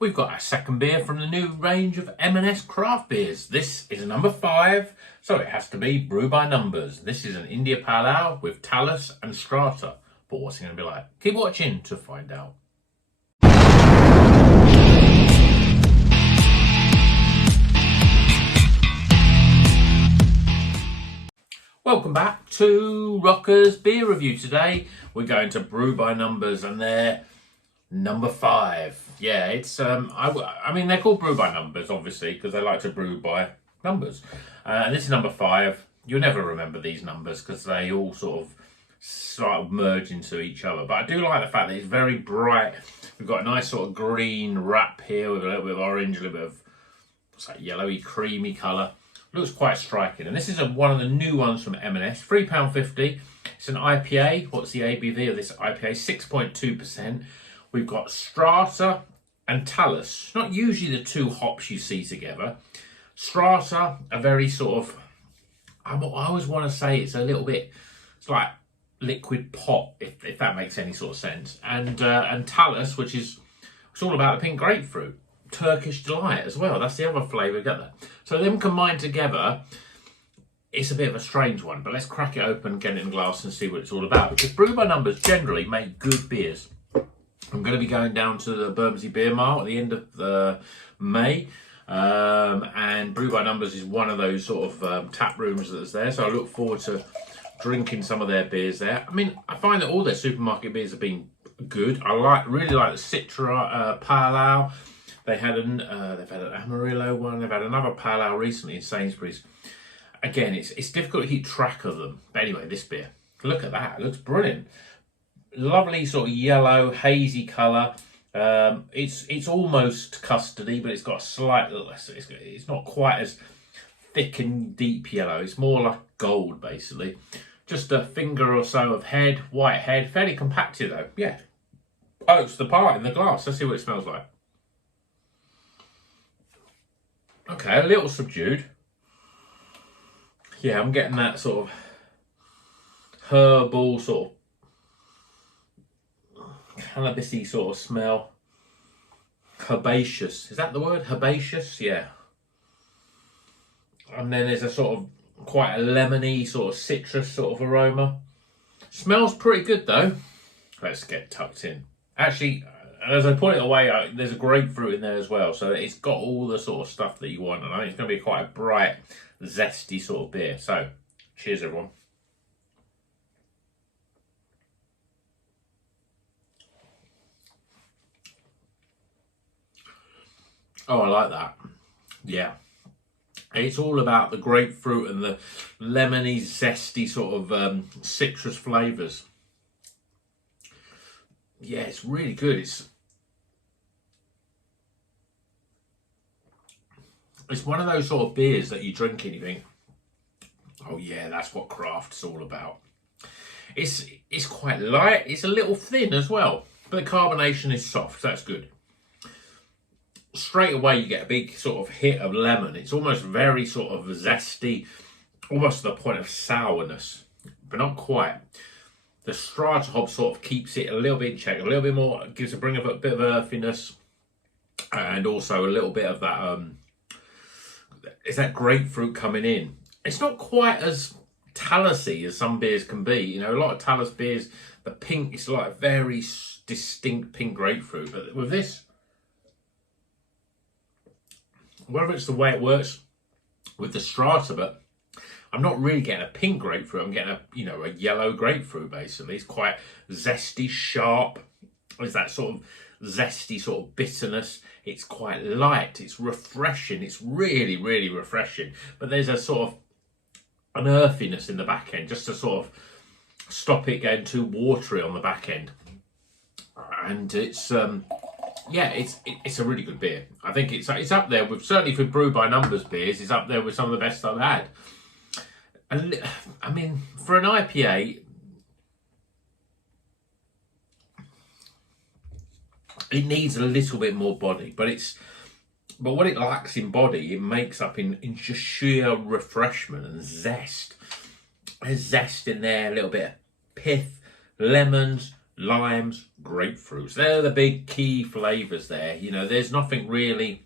We've got our second beer from the new range of M&S craft beers. This is a number 5, so it has to be brew by numbers. This is an India Pale Ale with Talus and Strata. But what's it going to be like? Keep watching to find out. Welcome back to Rocker's Beer Review. Today we're going to brew by numbers, and they're number 5. Yeah, it's I mean, they're called brew by numbers obviously because they like to brew by numbers, and this is number 5. You'll never remember these numbers because they all sort of merge into each other, but I do like the fact that it's very bright. We've got a nice sort of green wrap here with a little bit of orange, a little bit of what's that, yellowy creamy colour. Looks quite striking, and this is one of the new ones from M&S. £3.50. It's an IPA. What's the ABV of this IPA? 6.2%. We've got Strata and Talus. Not usually the two hops you see together. Strata, a very sort of, I always want to say it's a little bit, it's like liquid pop, if that makes any sort of sense. And Talus, which is, it's all about the pink grapefruit. Turkish delight as well. That's the other flavour we got there. So them combined together, it's a bit of a strange one. But let's crack it open, get it in glass, and see what it's all about. Because brew by numbers generally make good beers. I'm going to be going down to the Bermondsey Beer Mile at the end of May. And brew by numbers is one of those sort of tap rooms that's there. So I look forward to drinking some of their beers there. I mean, I find that all their supermarket beers have been good. I really like the Citra Pale Ale. They've had an Amarillo one. They've had another Pale Ale recently in Sainsbury's. Again, it's difficult to keep track of them. But anyway, this beer, look at that. It looks brilliant. Lovely sort of yellow, hazy colour. It's almost custardy, but it's got a slight. It's not quite as thick and deep yellow. It's more like gold, basically. Just a finger or so of head, white head. Fairly compacted though. Yeah. Oh, it's the part in the glass. Let's see what it smells like. Okay, a little subdued. Yeah, I'm getting that sort of herbal, sort of cannabisy sort of smell. Herbaceous. Is that the word? Herbaceous? Yeah. And then there's a sort of quite a lemony, sort of citrus sort of aroma. Smells pretty good though. Let's get tucked in. Actually, as I put it away, there's a grapefruit in there as well. So it's got all the sort of stuff that you want. And I think it's going to be quite a bright, zesty sort of beer. So, cheers everyone. Oh, I like that. Yeah. It's all about the grapefruit and the lemony, zesty sort of citrus flavours. Yeah, it's really good. It's one of those sort of beers that you drink and you think, oh yeah, that's what craft's all about. It's quite light. It's a little thin as well, but the carbonation is soft. So that's good. Straight away, you get a big sort of hit of lemon. It's almost very sort of zesty, almost to the point of sourness, but not quite. The Strata hop sort of keeps it a little bit in check, a little bit more, gives a bit of earthiness, and also a little bit of that, is that grapefruit coming in. It's not quite as talusy as some beers can be. You know, a lot of Talus beers, the pink is like very distinct pink grapefruit, but with this, whether it's the way it works with the Strata, but I'm not really getting a pink grapefruit. I'm getting a yellow grapefruit basically. It's quite zesty, sharp. There's that sort of zesty sort of bitterness. It's quite light. It's refreshing. It's really, really refreshing. But there's a sort of an earthiness in the back end, just to sort of stop it getting too watery on the back end. And it's yeah, it's a really good beer. I think it's up there with, certainly for brew by numbers beers, it's up there with some of the best I've had. And I mean, for an IPA, it needs a little bit more body, but what it lacks in body, it makes up in just sheer refreshment and zest. There's zest in there, a little bit of pith, lemons, limes, grapefruits. They're the big key flavours there. You know, there's nothing really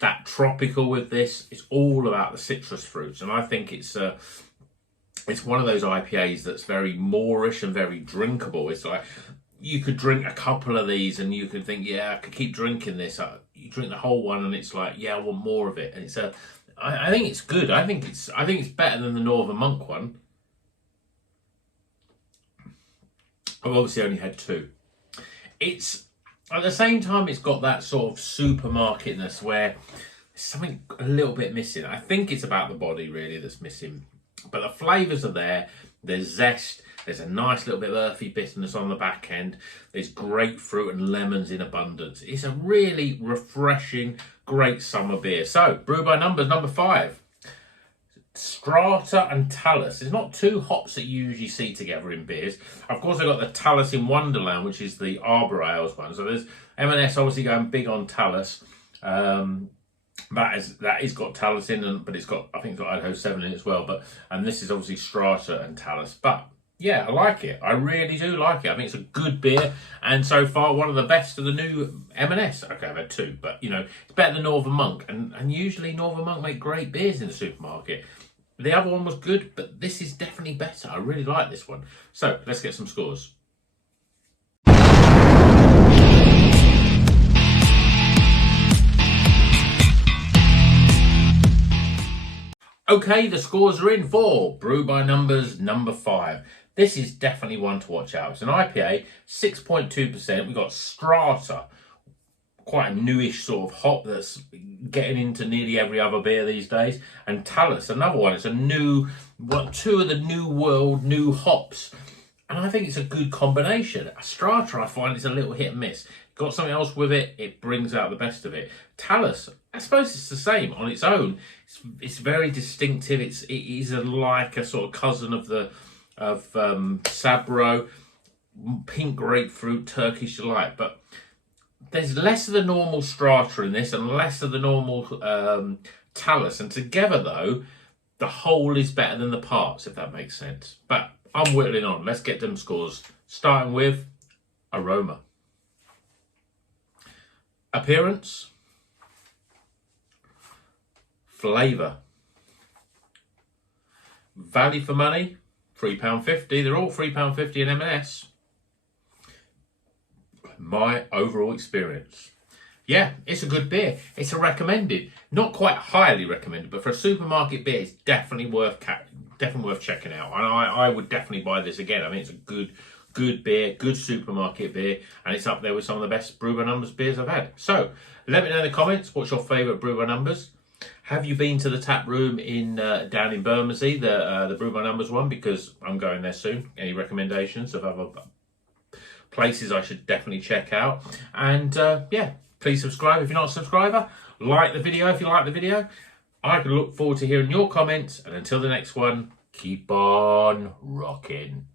that tropical with this. It's all about the citrus fruits, and I think it's one of those IPAs that's very moreish and very drinkable. It's like you could drink a couple of these and you could think, yeah, I could keep drinking this. You drink the whole one and it's like, yeah, I want more of it. And it's I think it's good. I think it's better than the Northern Monk one. I've obviously only had two. It's at the same time, it's got that sort of supermarketness where there's something a little bit missing. I think it's about the body really that's missing, but the flavours are there. There's zest. There's a nice little bit of earthy bitterness on the back end. There's grapefruit and lemons in abundance. It's a really refreshing, great summer beer. So, Brew by Numbers, number 5. Strata and Talus. There's not two hops that you usually see together in beers. Of course, I've got the Talus in Wonderland, which is the Arbor Ales one. So there's M&S obviously going big on Talus. That is got Talus in, but it's got, I think it's got Idaho 7 in it as well. And this is obviously Strata and Talus. But yeah, I like it. I really do like it. I think it's a good beer, and so far one of the best of the new M&S. Okay, I've had two, but you know, it's better than Northern Monk, and usually Northern Monk make great beers in the supermarket. The other one was good, but this is definitely better. I really like this one. So let's get some scores. Okay, the scores are in for Brew by Numbers number 5. This is definitely one to watch out. It's an IPA, 6.2%. We've got Strata, quite a newish sort of hop that's getting into nearly every other beer these days. And Talus, another one. It's a new, two of the new world, new hops. And I think it's a good combination. Strata, I find, is a little hit and miss. Got something else with it, it brings out the best of it. Talus, I suppose it's the same on its own. It's very distinctive. It is like a sort of cousin of Sabro, pink grapefruit, Turkish delight. But there's less of the normal Strata in this and less of the normal Talus. And together, though, the whole is better than the parts, if that makes sense. But I'm whittling on. Let's get them scores. Starting with aroma. Appearance. Flavour. Value for money. £3.50. They're all £3.50 in M&S. My overall experience. Yeah, it's a good beer. It's a recommended. Not quite highly recommended, but for a supermarket beer, it's definitely worth checking out. And I would definitely buy this again. I mean, it's a good beer, good supermarket beer, and it's up there with some of the best Brew by Numbers beers I've had. So, let me know in the comments, what's your favourite Brew by Numbers? Have you been to the tap room down in Bermondsey, the Brew by Numbers one? Because I'm going there soon. Any recommendations of other places I should definitely check out? And yeah, please subscribe if you're not a subscriber. Like the video if you like the video. I can look forward to hearing your comments. And until the next one, keep on rocking.